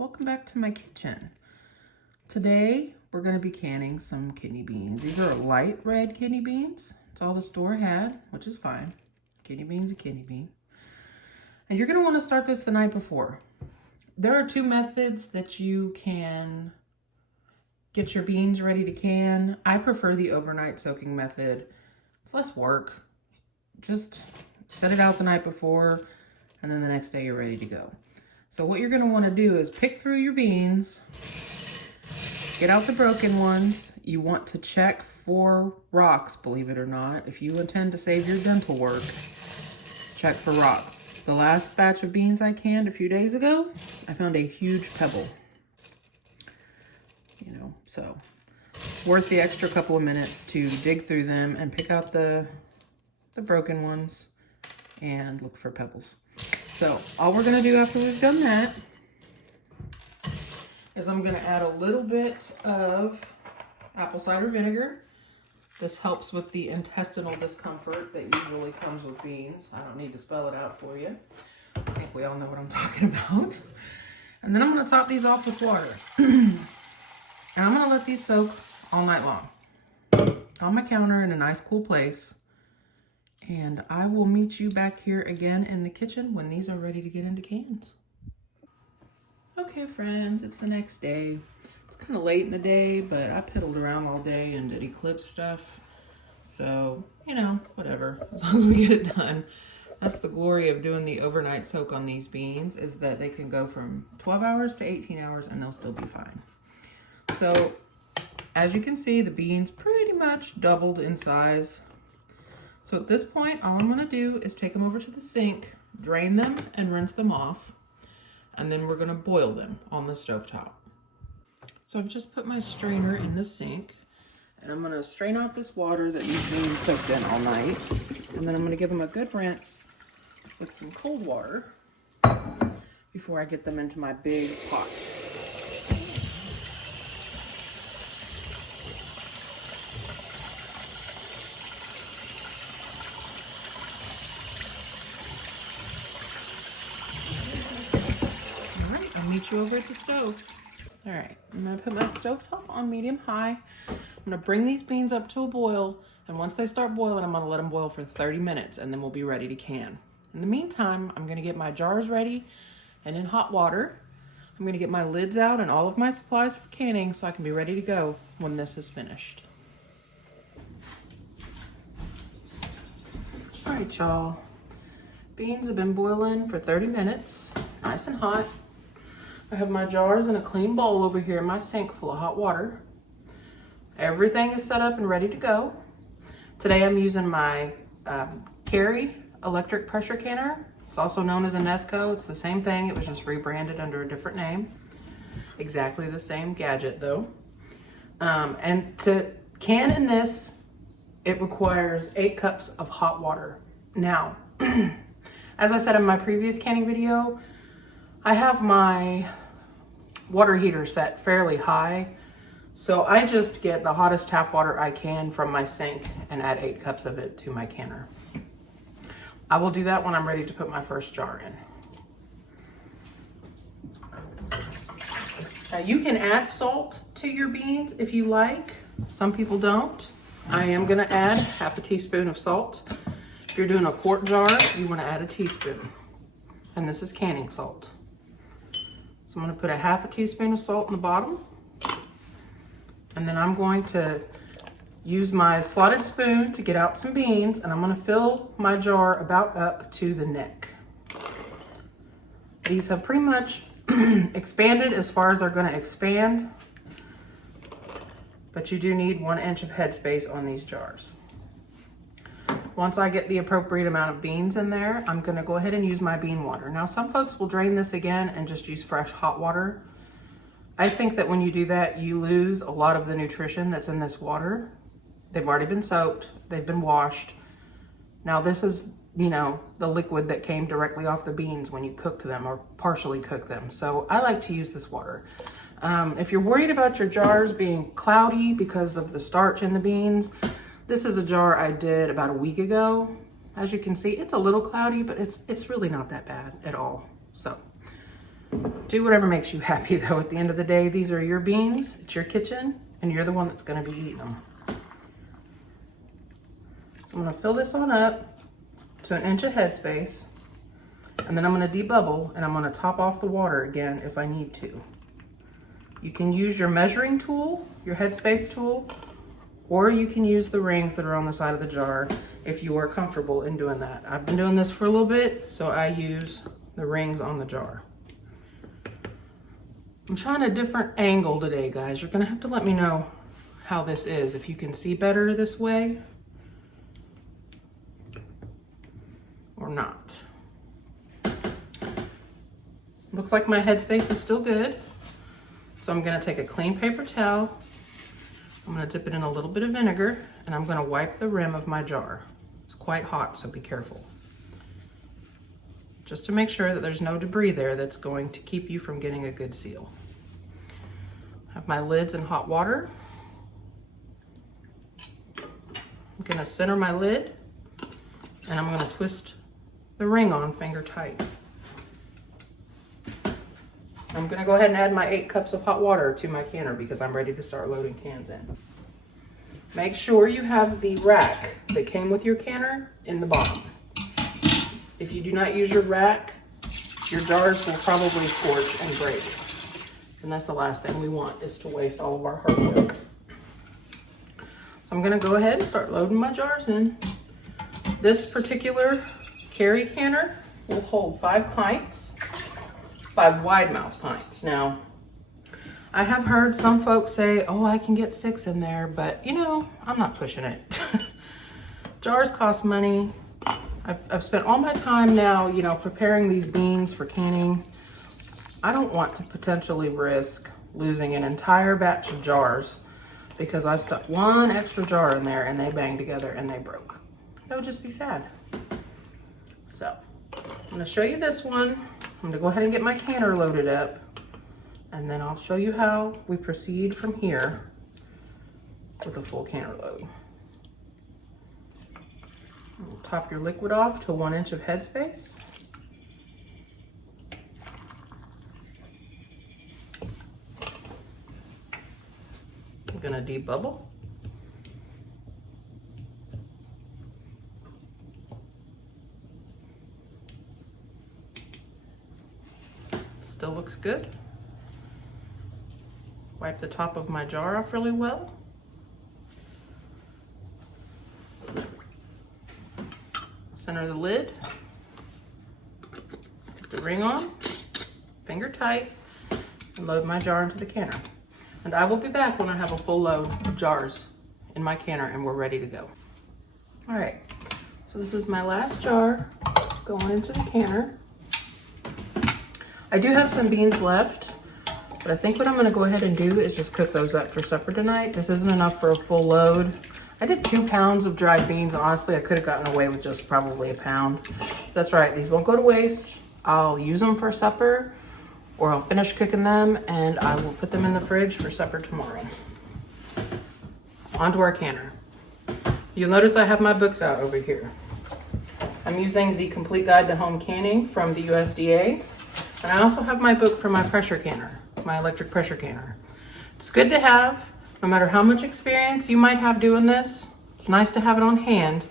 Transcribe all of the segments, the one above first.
welcome back to my kitchen. Today we're going to be canning some kidney beans. These are light red kidney beans. It's all the store had, which is fine. Kidney bean's a kidney bean. And you're going to want to start this the night before. There are two methods that you can get your beans ready to can. I prefer the overnight soaking method. It's less work. Just set it out the night before and then the next day you're ready to go. So what you're going to want to do is pick through your beans, get out the broken ones. You want to check for rocks, believe it or not. If you intend to save your dental work, check for rocks. The last batch of beans I canned a few days ago, I found a huge pebble. So worth the extra couple of minutes to dig through them and pick out the broken ones and look for pebbles. So all we're gonna do after we've done that is I'm gonna add a little bit of apple cider vinegar. This helps with the intestinal discomfort that usually comes with beans. I don't need to spell it out for you. I think we all know what I'm talking about. And then I'm gonna top these off with water. And I'm gonna let these soak all night long on my counter in a nice cool place. And I will meet you back here again in the kitchen when these are ready to get into cans. Okay, friends, it's the next day. It's kind of late in the day, but I piddled around all day and did eclipse stuff. So, whatever, as long as we get it done. That's the glory of doing the overnight soak on these beans, is that they can go from 12 hours to 18 hours and they'll still be fine. So, as you can see, the beans pretty much doubled in size. So at this point, all I'm gonna do is take them over to the sink, drain them and rinse them off, and then we're gonna boil them on the stovetop. So I've just put my strainer in the sink, and I'm gonna strain out this water that these beans soaked in all night, and then I'm gonna give them a good rinse with some cold water before I get them into my big pot. Meet you over at the stove. All right, I'm gonna put my stovetop on medium-high. I'm gonna bring these beans up to a boil, and once they start boiling, I'm gonna let them boil for 30 minutes, and then we'll be ready to can. In the meantime, I'm gonna get my jars ready and in hot water. I'm gonna get my lids out and all of my supplies for canning so I can be ready to go when this is finished. All right, y'all. Beans have been boiling for 30 minutes, nice and hot. I have my jars in a clean bowl over here in my sink full of hot water. Everything is set up and ready to go. Today I'm using my Carry electric pressure canner. It's also known as a Nesco. It's the same thing. It was just rebranded under a different name. Exactly the same gadget though. And to can in this, it requires 8 cups of hot water. Now, as I said in my previous canning video, I have my water heater set fairly high, so I just get the hottest tap water I can from my sink and add 8 cups of it to my canner. I will do that when I'm ready to put my first jar in. Now you can add salt to your beans if you like. Some people don't. I am gonna add half a teaspoon of salt. If you're doing a quart jar, you wanna add a teaspoon. And this is canning salt. So I'm gonna put a half a teaspoon of salt in the bottom. And then I'm going to use my slotted spoon to get out some beans, and I'm gonna fill my jar about up to the neck. These have pretty much expanded as far as they're gonna expand, but you do need 1 inch of headspace on these jars. Once I get the appropriate amount of beans in there, I'm gonna go ahead and use my bean water. Now, some folks will drain this again and just use fresh hot water. I think that when you do that, you lose a lot of the nutrition that's in this water. They've already been soaked, they've been washed. Now this is, the liquid that came directly off the beans when you cooked them or partially cooked them. So I like to use this water. If you're worried about your jars being cloudy because of the starch in the beans, this is a jar I did about a week ago. As you can see, it's a little cloudy, but it's really not that bad at all. So Do whatever makes you happy though. At the end of the day, these are your beans, it's your kitchen, and you're the one that's gonna be eating them. So I'm gonna fill this on up to 1 inch of headspace, and then I'm gonna debubble, and I'm gonna top off the water again if I need to. You can use your measuring tool, your headspace tool, or you can use the rings that are on the side of the jar if you are comfortable in doing that. I've been doing this for a little bit, so I use the rings on the jar. I'm trying a different angle today, guys. You're gonna have to let me know how this is, if you can see better this way or not. Looks like my headspace is still good. So I'm gonna take a clean paper towel, I'm gonna dip it in a little bit of vinegar, and I'm gonna wipe the rim of my jar. It's quite hot, so be careful. Just to make sure that there's no debris there that's going to keep you from getting a good seal. I have my lids in hot water. I'm gonna center my lid, and I'm gonna twist the ring on finger tight. I'm gonna go ahead and add my 8 cups of hot water to my canner because I'm ready to start loading cans in. Make sure you have the rack that came with your canner in the bottom. If you do not use your rack, your jars will probably scorch and break. And that's the last thing we want, is to waste all of our hard work. So I'm gonna go ahead and start loading my jars in. This particular carry canner will hold 5 pints, 5 wide mouth pints. Now, I have heard some folks say, oh, I can get 6 in there, but you know, I'm not pushing it. Jars cost money. I've spent all my time now, you know, preparing these beans for canning. I don't want to potentially risk losing an entire batch of jars because I stuck 1 extra jar in there and they banged together and they broke. That would just be sad. So I'm gonna show you this one. I'm gonna go ahead and get my canner loaded up, and then I'll show you how we proceed from here with a full canner load. Top your liquid off to 1 inch of headspace. I'm gonna debubble. Still looks good. Wipe the top of my jar off really well. Center the lid. Put the ring on, finger tight, and load my jar into the canner. And I will be back when I have a full load of jars in my canner and we're ready to go. All right, so this is my last jar going into the canner. I do have some beans left, but I think what I'm gonna go ahead and do is just cook those up for supper tonight. This isn't enough for a full load. I did 2 pounds of dried beans. Honestly, I could have gotten away with just probably 1 pound. That's right, these won't go to waste. I'll use them for supper, or I'll finish cooking them and I will put them in the fridge for supper tomorrow. On to our canner. You'll notice I have my books out over here. I'm using the Complete Guide to Home Canning from the USDA. And I also have my book for my pressure canner, my electric pressure canner. It's good to have, no matter how much experience you might have doing this. It's nice to have it on hand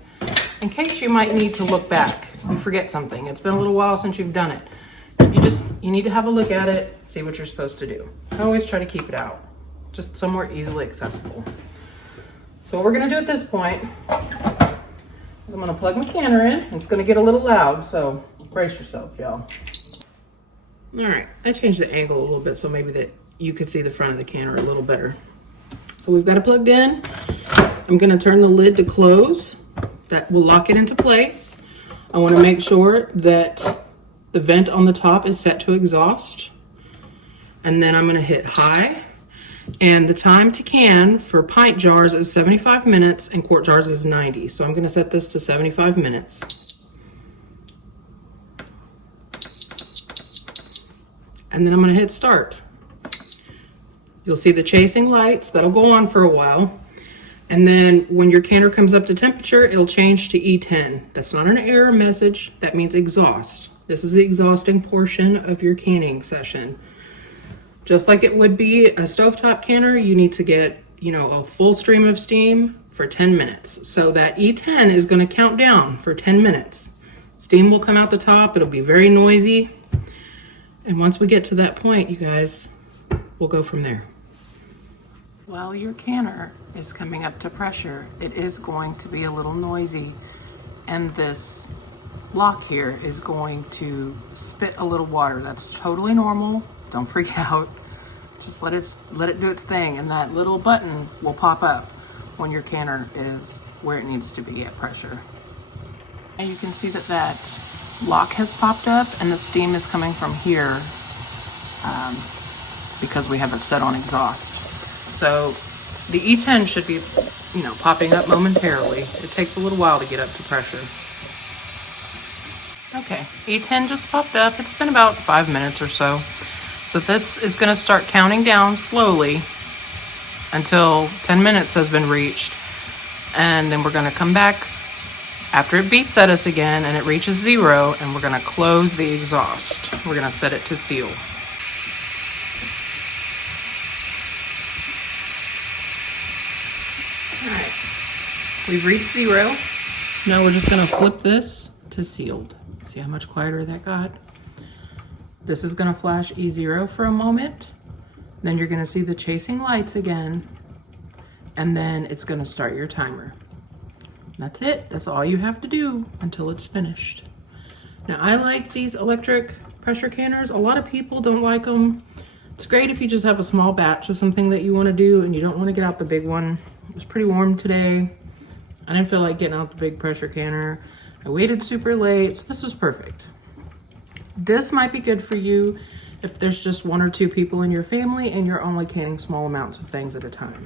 in case you might need to look back. You forget something. It's been a little while since you've done it. You need to have a look at it, see what you're supposed to do. I always try to keep it out, just somewhere easily accessible. So what we're gonna do at this point is I'm gonna plug my canner in. It's gonna get a little loud, so brace yourself, y'all. All right, I changed the angle a little bit so maybe that you could see the front of the canner a little better. So we've got it plugged in. I'm gonna turn the lid to close. That will lock it into place. I wanna make sure that the vent on the top is set to exhaust. And then I'm gonna hit high. And the time to can for pint jars is 75 minutes and quart jars is 90. So I'm gonna set this to 75 minutes. And then I'm gonna hit start. You'll see the chasing lights, that'll go on for a while. And then when your canner comes up to temperature, it'll change to E10. That's not an error message, that means exhaust. This is the exhausting portion of your canning session. Just like it would be a stovetop canner, you need to get, you know, a full stream of steam for 10 minutes. So that E10 is going to count down for 10 minutes. Steam will come out the top. It'll be very noisy. And once we get to that point, you guys, we'll go from there. While your canner is coming up to pressure, it is going to be a little noisy. And this lock here is going to spit a little water. That's totally normal. Don't freak out. Just let it do its thing, and that little button will pop up when your canner is where it needs to be at pressure. And you can see that that lock has popped up and the steam is coming from here because we have it set on exhaust. So the E10 should be, you know, popping up momentarily. It takes a little while to get up to pressure. Okay, E10 just popped up. It's been about 5 minutes or so. So this is going to start counting down slowly until 10 minutes has been reached. And then we're going to come back after it beeps at us again and it reaches 0, and we're going to close the exhaust. We're going to set it to seal. All right, we've reached 0. Now we're just going to flip this to sealed. See how much quieter that got? This is going to flash E0 for a moment. Then you're going to see the chasing lights again. And then it's going to start your timer. That's it. That's all you have to do until it's finished. Now, I like these electric pressure canners. A lot of people don't like them. It's great if you just have a small batch of something that you want to do and you don't want to get out the big one. It was pretty warm today. I didn't feel like getting out the big pressure canner. I waited super late, so this was perfect. This might be good for you if there's just 1 or 2 people in your family and you're only canning small amounts of things at a time.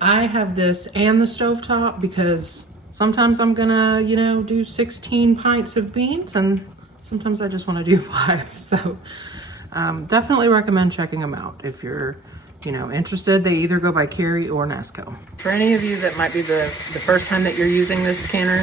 I have this and the stovetop because sometimes I'm gonna, you know, do 16 pints of beans and sometimes I just want to do 5. So definitely recommend checking them out if you're, you know, interested. They either go by Carry or Nasco. For any of you that might be the first time that you're using this canner,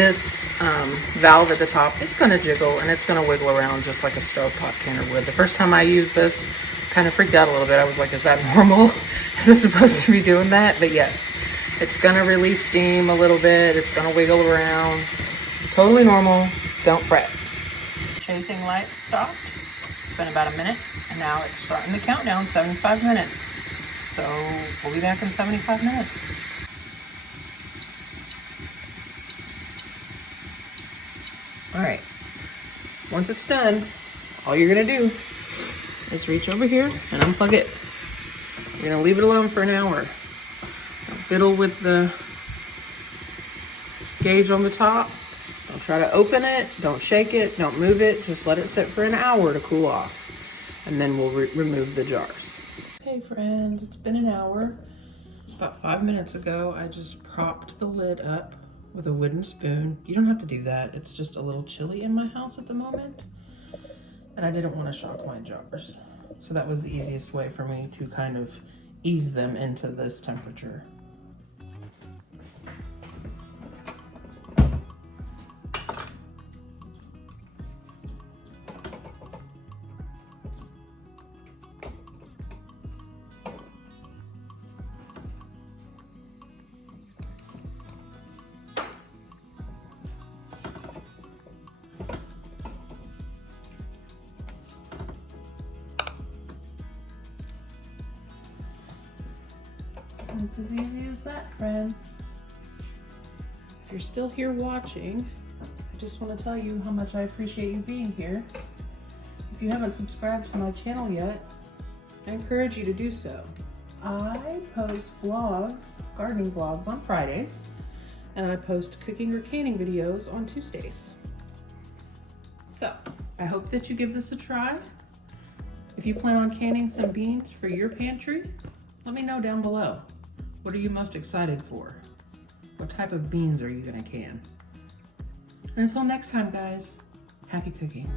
this valve at the top is going to jiggle and it's going to wiggle around just like a stovetop canner would. The first time I used this, kind of freaked out a little bit. I was like, is that normal? Is it supposed to be doing that? But yes, it's going to release steam a little bit. It's going to wiggle around. Totally normal. Don't fret. Chasing lights stopped. It's been about a minute and now it's starting the countdown, 75 minutes. So we'll be back in 75 minutes. All right, once it's done, all you're gonna do is reach over here and unplug it. You're gonna leave it alone for an hour. Don't fiddle with the gauge on the top. Don't try to open it, don't shake it, don't move it. Just let it sit for an hour to cool off. And then we'll remove the jars. Okay friends, it's been an hour. About 5 minutes ago, I just propped the lid up with a wooden spoon. You don't have to do that. It's just a little chilly in my house at the moment. And I didn't want to shock my jars. So that was the easiest way for me to kind of ease them into this temperature. It's as easy as that, friends. If you're still here watching, I just want to tell you how much I appreciate you being here. If you haven't subscribed to my channel yet, I encourage you to do so. I post vlogs, gardening vlogs on Fridays, and I post cooking or canning videos on Tuesdays. So, I hope that you give this a try. If you plan on canning some beans for your pantry, let me know down below. What are you most excited for? What type of beans are you gonna can? And until next time, guys, happy cooking.